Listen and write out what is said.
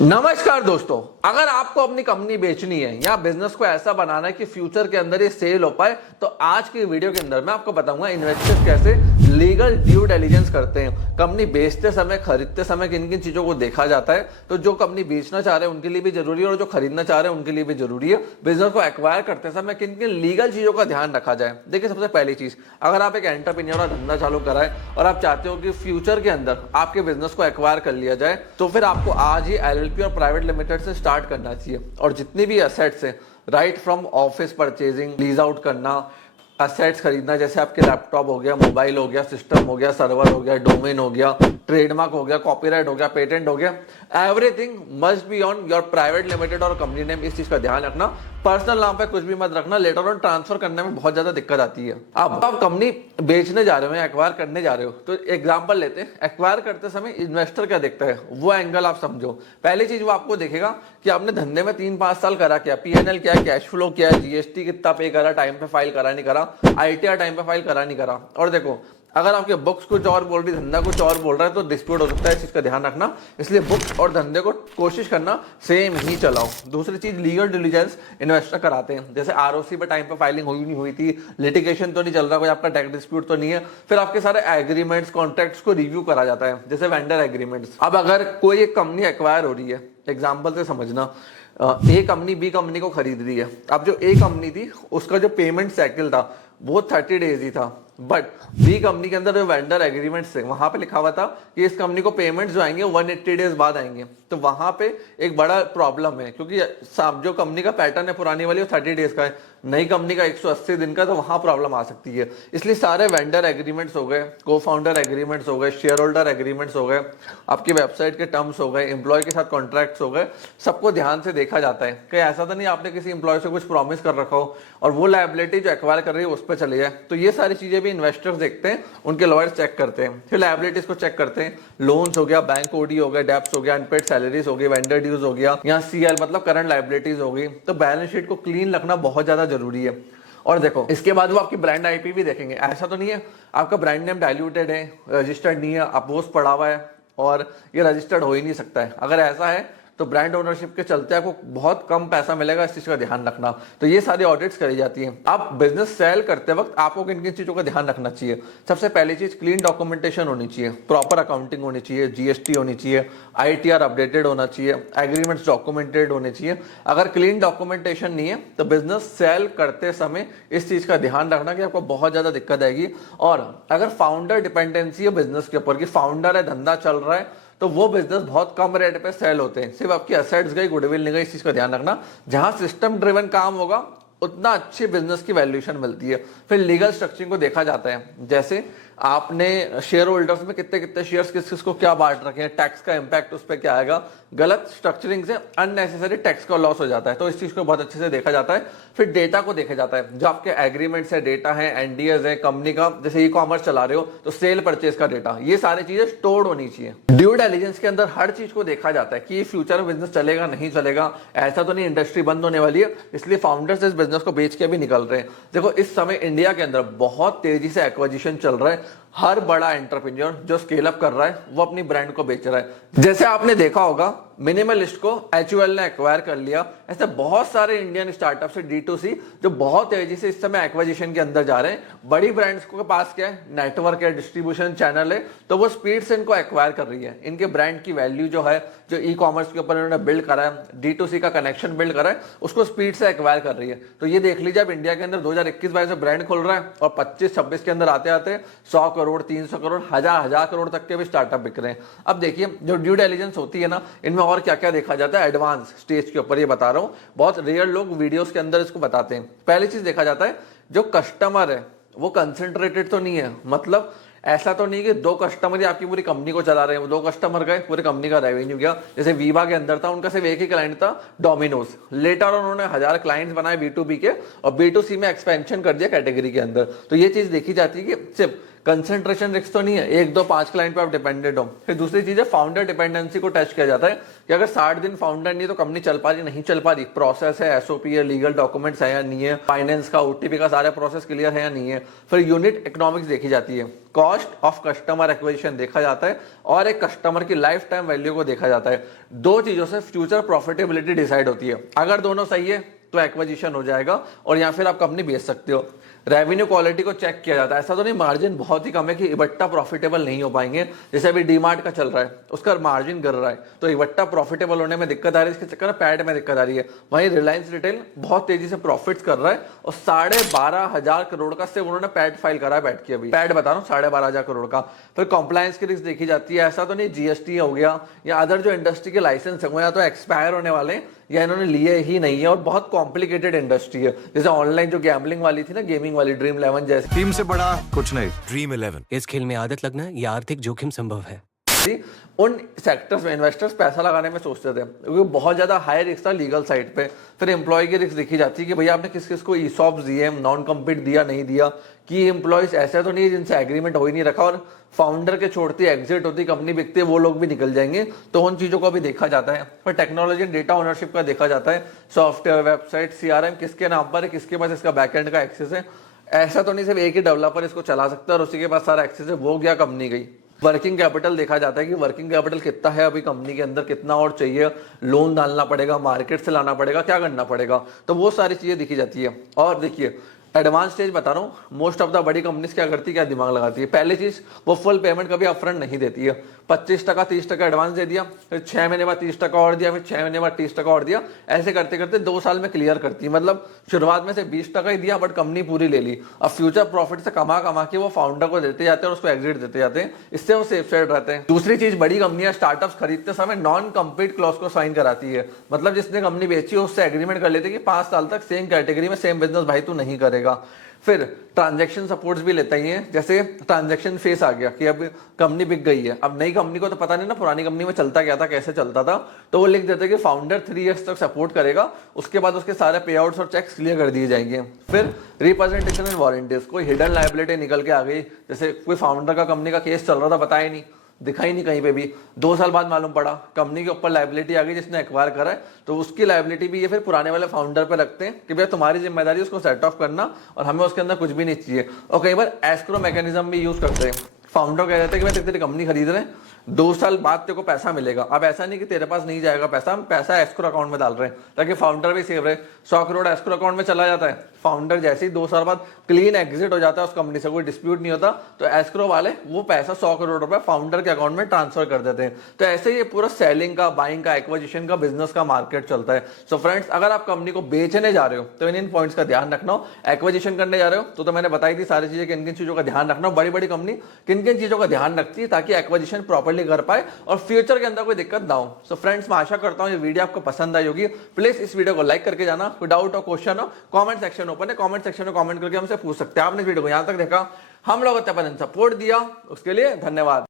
नमस्कार दोस्तों, अगर आपको अपनी कंपनी बेचनी है या बिजनेस को ऐसा बनाना है कि फ्यूचर के अंदर ये सेल हो पाए, तो आज की वीडियो के अंदर मैं आपको बताऊंगा इन्वेस्टर्स कैसे लीगल ड्यू डिलिजेंस करते हैं। कंपनी बेचते समय, खरीदते समय किन किन चीजों को देखा जाता है। तो जो कंपनी बेचना चाह रहे हैं उनके लिए भी जरूरी है और जो खरीदना चाह रहे हैं उनके लिए भी जरूरी है। बिजनेस को एक्वायर करते समय किन किन लीगल चीजों का ध्यान रखा जाए। देखिए, सबसे पहली चीज, अगर आप एक एंटरप्रेन्योर धंधा चालू कराए और आप चाहते हो कि फ्यूचर के अंदर आपके बिजनेस को एक्वायर कर लिया जाए, तो फिर आपको आज ही एलएलपी और प्राइवेट लिमिटेड से स्टार्ट करना चाहिए। और जितनी भी एसेट्स हैं, right from office purchasing, lease out करना, एसेट्स खरीदना, जैसे आपके लैपटॉप हो गया, मोबाइल हो गया, सिस्टम हो गया, सर्वर हो गया, डोमेन हो गया, ट्रेडमार्क हो गया, कॉपीराइट हो गया, पेटेंट हो गया, everything must be on your private limited और कंपनी नेम। इस चीज का ध्यान रखना। पर्सनल नाम पे कुछ भी मत रखना, लेटर ऑन ट्रांसफर करने में बहुत ज्यादा दिक्कत आती है। अब आप कंपनी बेचने जा रहे हो या एक्वायर करने जा रहे हो, तो एग्जांपल लेते हैं। एक्वायर करते समय इन्वेस्टर क्या देखता है, वो एंगल आप समझो। पहली चीज वो आपको देखेगा कि आपने धंधे में 3-5 साल करा क्या, पीएनएल क्या है, कैश फ्लो क्या है, जीएसटी कितना पे करा, टाइम पे फाइल करा नहीं करा, आईटीआर टाइम पे फाइल करा नहीं करा। और देखो, अगर आपके बुक्स कुछ और बोल रही, धंधा कुछ और बोल रहा है, तो डिस्प्यूट हो सकता है। इस चीज का ध्यान रखना। इसलिए बुक्स और धंधे को कोशिश करना सेम ही चलाओ। दूसरी चीज, लीगल डिलीजेंस इन्वेस्टर कराते हैं। जैसे आरओसी पे टाइम पे फाइलिंग हुई नहीं हुई थी, लिटिगेशन तो नहीं चल रहा, कोई आपका टैक्स डिस्प्यूट तो नहीं है। फिर आपके सारे एग्रीमेंट्स, कॉन्ट्रैक्ट्स को रिव्यू करा जाता है, जैसे वेंडर एग्रीमेंट्स। अब अगर कोई एक कंपनी एक्वायर हो रही है, एग्जाम्पल से समझना, ए कंपनी बी कंपनी को खरीद रही है। अब जो ए कंपनी थी उसका जो पेमेंट साइकिल था वो 30 डेज ही था, बट बी कंपनी के अंदर जो वेंडर एग्रीमेंट से वहां पे लिखा हुआ था कि इस कंपनी को पेमेंट जो आएंगे 180 डेज बाद आएंगे। तो वहां पे एक बड़ा प्रॉब्लम है, क्योंकि जो कंपनी का पैटर्न है पुरानी वाली वो 30 डेज का है, नई कंपनी का 180 दिन का, तो वहां प्रॉब्लम आ सकती है। इसलिए सारे वेंडर एग्रीमेंट्स हो गए, को फाउंडर एग्रीमेंट्स हो गए, शेयर होल्डर एग्रीमेंट्स हो गए, आपकी वेबसाइट के टर्म्स हो गए, एम्प्लॉय के साथ कॉन्ट्रैक्ट्स हो गए, सबको ध्यान से देखा जाता है। कहीं ऐसा तो नहीं आपने किसी एम्प्लॉय से कुछ प्रॉमिस कर रखा हो और वो लायबिलिटी जो एक्वायर कर रही है उस पर चले जाए। तो ये सारी चीजें भी इन्वेस्टर्स देखते हैं, उनके लॉयर्स चेक करते हैं। फिर लायबिलिटीज को चेक करते हैं, लोन्स हो गया, बैंक ओडी हो गया, डेब्ट्स हो गया, अनपेड सैलरीज हो गई, वेंडर ड्यूज हो गया, यहाँ सीएल मतलब करंट लायबिलिटीज हो गई। तो बैलेंस शीट को क्लीन रखना बहुत ज्यादा जरूरी है। और देखो, इसके बाद वो आपकी ब्रांड आईपी भी देखेंगे। ऐसा तो नहीं है आपका ब्रांड नेम डाइल्यूटेड है, रजिस्टर्ड नहीं है, अपोज पड़ा हुआ है और ये रजिस्टर्ड हो ही नहीं सकता है। अगर ऐसा है तो ब्रांड ओनरशिप के चलते आपको बहुत कम पैसा मिलेगा। इस चीज का ध्यान रखना। तो ये सारी ऑडिट्स करी जाती हैं। आप बिजनेस सेल करते वक्त आपको किन किन चीजों का ध्यान रखना चाहिए। सबसे पहली चीज, क्लीन डॉक्यूमेंटेशन होनी चाहिए, प्रॉपर अकाउंटिंग होनी चाहिए, जीएसटी होनी चाहिए, आईटीआर अपडेटेड होना चाहिए, एग्रीमेंट्स डॉक्यूमेंटेड होने चाहिए। अगर क्लीन डॉक्यूमेंटेशन नहीं है तो बिजनेस सेल करते समय इस चीज का ध्यान रखना कि आपको बहुत ज्यादा दिक्कत आएगी। और अगर फाउंडर डिपेंडेंसी है बिजनेस के ऊपर, कि फाउंडर है, धंधा चल रहा है, तो वो बिजनेस बहुत कम रेट पे सेल होते हैं। सिर्फ आपकी एसेट्स गई, गुडविल नहीं गई, इस चीज का ध्यान रखना। जहां सिस्टम ड्रिवन काम होगा उतना अच्छी बिजनेस की वैल्यूएशन मिलती है। फिर लीगल स्ट्रक्चरिंग को देखा जाता है, जैसे आपने शेयर होल्डर्स में कितने कितने शेयर्स किस किस को क्या बांट रखे हैं, टैक्स का इंपैक्ट उस पर क्या आएगा। गलत स्ट्रक्चरिंग से अननेसेसरी टैक्स का लॉस हो जाता है, तो इस चीज को बहुत अच्छे से देखा जाता है। फिर डेटा को देखा जाता है, जो आपके एग्रीमेंट्स है, डेटा है, एनडीएस है, कंपनी का जैसे ई कॉमर्स चला रहे हो तो सेल परचेज का डेटा, ये सारी चीजें स्टोर्ड होनी चाहिए। ड्यू डिलिजेंस के अंदर हर चीज को देखा जाता है कि फ्यूचर में बिजनेस चलेगा नहीं चलेगा, ऐसा तो नहीं इंडस्ट्री बंद होने वाली है, इसलिए फाउंडर्स इस बिजनेस को बेच के भी निकल रहे हैं। देखो, इस समय इंडिया के अंदर बहुत तेजी से एक्विजिशन चल रहा है। हर बड़ा एंटरप्रेन्योर जो स्केल अप कर रहा है वो अपनी ब्रांड को बेच रहा है। जैसे आपने देखा होगा, मिनिमलिस्ट को एचयूएल ने एक्वायर कर लिया। ऐसे बहुत सारे इंडियन स्टार्टअप्स है D2C जो बहुत तेजी से इस समय एक्विजिशन के अंदर जा रहे हैं। बड़ी ब्रांड्स के पास क्या है, नेटवर्क है, डिस्ट्रीब्यूशन चैनल है, तो वो स्पीड से इनको एक्वायर कर रही है। इनके ब्रांड की वैल्यू जो है, जो ई कॉमर्स के ऊपर इन्होंने बिल्ड करा है, D2C का कनेक्शन बिल्ड करा है, उसको स्पीड से एक्वायर कर रही है। तो ये देख लीजिए, अब इंडिया के अंदर 2021-22 में ब्रांड खुल रहा है और 25-26 के अंदर आते आते 100 करोड़, 300 करोड़, हजार करोड़ तक के भी स्टार्टअप बिक रहे हैं। अब देखिए, जो ड्यू डिलिजेंस होती है ना, इनमें और क्या क्या देखा जाता है एडवांस स्टेज के ऊपर, ये बता रहा हूं। बहुत रेयर लोग वीडियोस के अंदर इसको बताते हैं। पहली चीज देखा जाता है, जो कस्टमर है वो कंसंट्रेटेड तो नहीं है, मतलब ऐसा तो नहीं कि 2 कस्टमर ही आपकी पूरी कंपनी को चला रहे हैं। वो 2 कस्टमर गए, पूरी कंपनी का रेवेन्यू गया। जैसे वीवा के अंदर था, उनका सिर्फ एक ही क्लाइंट था, डोमिनोज। लेटर उन्होंने 1000 क्लाइंट्स बनाए B2B के और B2C में एक्सपेंशन कर दिया कैटेगरी के अंदर। तो ये चीज देखी जाती है कि सिर्फ कंसेंट्रेशन रिस्क तो नहीं है, 1 2 5 क्लाइंट पे आप डिपेंडेंट हो। फिर दूसरी चीज है फाउंडर डिपेंडेंसी को टच किया जाता है कि अगर 60 दिन फाउंडर नहीं है तो कंपनी चल पा रही नहीं चल पा रही, प्रोसेस है, एसओपी है, लीगल डॉक्यूमेंट्स है या नहीं है, फाइनेंस का ओटीपी का सारा प्रोसेस क्लियर है या नहीं है। फिर यूनिट इकोनॉमिक्स देखी जाती है, कॉस्ट ऑफ कस्टमर एक्विजिशन देखा जाता है और एक कस्टमर की लाइफ टाइम वैल्यू को देखा जाता है। 2 चीजों से फ्यूचर प्रॉफिटेबिलिटी डिसाइड होती है। अगर दोनों सही है तो एक्विजिशन हो जाएगा और या फिर आप कंपनी बेच सकते हो। रेवेन्यू क्वालिटी को चेक किया जाता है, ऐसा तो नहीं मार्जिन बहुत ही कम है कि इबट्टा प्रॉफिटेबल नहीं हो पाएंगे। जैसे अभी डीमार्ट का चल रहा है, उसका मार्जिन गिर रहा है तो इबट्टा प्रॉफिटेबल होने में दिक्कत आ रही है, इसके चक्कर में पैड में दिक्कत आ रही है। वहीं रिलायंस रिटेल बहुत तेजी से प्रॉफिट्स कर रहा है और 12,500 करोड़ का सिर्फ उन्होंने पैड फाइल करा है बैठ के, अभी पैड बता रहा हूँ 12,500 करोड़ का। फिर कॉम्प्लायंस की रिस्क देखी जाती है, ऐसा तो नहीं जीएसटी हो गया या अदर जो इंडस्ट्री के लाइसेंस है वो या तो एक्सपायर होने वाले हैं या इन्होंने लिए ही नहीं है और बहुत कॉम्प्लिकेटेड इंडस्ट्री है। जैसे ऑनलाइन जो गैम्बलिंग वाली थी ना, गेमिंग वाली, ड्रीम 11 जैसे। टीम से बड़ा कुछ नहीं। ड्रीम 11 इस खेल में आदत लगना या आर्थिक जोखिम संभव है। उन सेक्टर्स में इन्वेस्टर्स पैसा लगाने में सोचते थे क्योंकि बहुत ज्यादा हाई रिस्क था लीगल साइड पे। फिर एम्प्लॉय की रिस्क देखी जाती है कि भैया आपने किस किस को ईसॉप्स दिए, नॉन कम्पीट दिया नहीं दिया, कि एम्प्लॉयज ऐसे तो नहीं है जिनसे एग्रीमेंट हो ही नहीं रखा और फाउंडर के छोड़ती एग्जिट होती कंपनी बिकती है वो लोग भी निकल जाएंगे, तो उन चीजों को भी देखा जाता है। फिर टेक्नोलॉजी एंड डेटा ओनरशिप का देखा जाता है, सॉफ्टवेयर, वेबसाइट, सीआरएम किसके नाम पर है, किसके पास इसका बैकएंड का एक्सेस है। ऐसा तो नहीं सिर्फ एक ही डेवलपर इसको चला सकता है और उसी के पास सारा एक्सेस है, वो गया कंपनी गई। वर्किंग कैपिटल देखा जाता है कि वर्किंग कैपिटल कितना है अभी कंपनी के अंदर, कितना और चाहिए, लोन डालना पड़ेगा, मार्केट से लाना पड़ेगा, क्या करना पड़ेगा, तो वो सारी चीजें देखी जाती है। और देखिए एडवांस स्टेज बता रहा हूँ, मोस्ट ऑफ द बड़ी कंपनीज क्या करती है, क्या दिमाग लगाती है, पहली चीज वो फुल पेमेंट कभी अपफ्रंट नहीं देती है। 25% 30% एडवांस दे दिया, फिर 6 महीने बाद 30% और दिया, फिर 6 महीने बाद 30% और दिया, ऐसे करते करते 2 साल में क्लियर करती है। मतलब शुरुआत में से 20% ही दिया बट कंपनी पूरी ले ली। अब फ्यूचर प्रॉफिट से कमा कमा के वो फाउंडर को देते जाते हैं और उसको एग्जिट देते जाते हैं, इससे वो सेफ साइड रहते हैं। दूसरी चीज, बड़ी कंपनियां स्टार्टअप्स खरीदते समय नॉन कम्पीट क्लॉज को साइन कराती है। मतलब जिसने कंपनी बेची है उससे एग्रीमेंट कर लेते कि 5 साल तक सेम कैटेगरी में सेम बिजनेस भाई तू नहीं करेगा। फिर ट्रांजैक्शन सपोर्ट्स भी लेते ही हैं, जैसे ट्रांजैक्शन फेस आ गया कि अब कंपनी बिक गई है, अब नई कंपनी को तो पता नहीं ना पुरानी कंपनी में चलता क्या था, कैसे चलता था, तो वो लिख देते हैं कि फाउंडर 3 इयर्स तक सपोर्ट करेगा, उसके बाद उसके सारे पे आउट्स और चेक्स क्लियर कर दिए जाएंगे। फिर रिप्रेजेंटेशन एंड वारंटीज, कोई हिडन लायबिलिटी निकल के आ गई, जैसे कोई फाउंडर का कंपनी का केस चल रहा था, बताया नहीं, दिखा ही नहीं कहीं पे भी, 2 साल बाद मालूम पड़ा कंपनी के ऊपर लायबिलिटी आ गई जिसने एक्वायर करा है, तो उसकी लायबिलिटी भी ये फिर पुराने वाले फाउंडर पे रखते हैं कि भैया तुम्हारी जिम्मेदारी उसको सेट ऑफ करना और हमें उसके अंदर कुछ भी नहीं चाहिए। और कई बार एस्क्रो मैकेनिज्म भी यूज करते हैं, फाउंडर कह देते हैं कि मैं तेरी कंपनी खरीद रहे हैं, 2 साल बाद तेरे को पैसा मिलेगा। अब ऐसा नहीं कि तेरे पास नहीं जाएगा पैसा, हम पैसा एस्क्रो अकाउंट में डाल रहे हैं ताकि फाउंडर भी सेव रहे। 100 करोड़ एस्क्रो अकाउंट में चला जाता है, फाउंडर जैसे ही 2 साल बाद क्लीन एग्जिट हो जाता है उस कंपनी से, कोई डिस्प्यूट नहीं होता, तो एस्क्रो वाले वो पैसा 100 करोड़ रुपए फाउंडर के अकाउंट में ट्रांसफर कर देते हैं। तो ऐसे ही पूरा सेलिंग का, बाइंग का, एक्विजिशन का, बिजनेस का मार्केट चलता है। सो फ्रेंड्स, अगर आप कंपनी को बेचने जा रहे हो तो इन पॉइंट्स का ध्यान रखना हो। एक्विजिशन करने जा रहे हो तो मैंने बताई थी सारी चीजें, किन किन चीजों का ध्यान रखना हो, बड़ी बड़ी कंपनी किन किन चीजों का ध्यान रखती है ताकि एक्विजिशन प्रॉपर्ली कर पाए और फ्यूचर के अंदर कोई दिक्कत ना हो। सो फ्रेंड्स, मैं आशा करता हूं ये वीडियो आपको पसंद आई होगी। प्लीज इस वीडियो को लाइक करके जाना, कोई डाउट और क्वेश्चन हो कमेंट सेक्शन ओपन है, कमेंट सेक्शन में कमेंट करके हमसे पूछ सकते हैं। आपने वीडियो को यहां तक देखा, हम लोग सपोर्ट दिया, उसके लिए धन्यवाद।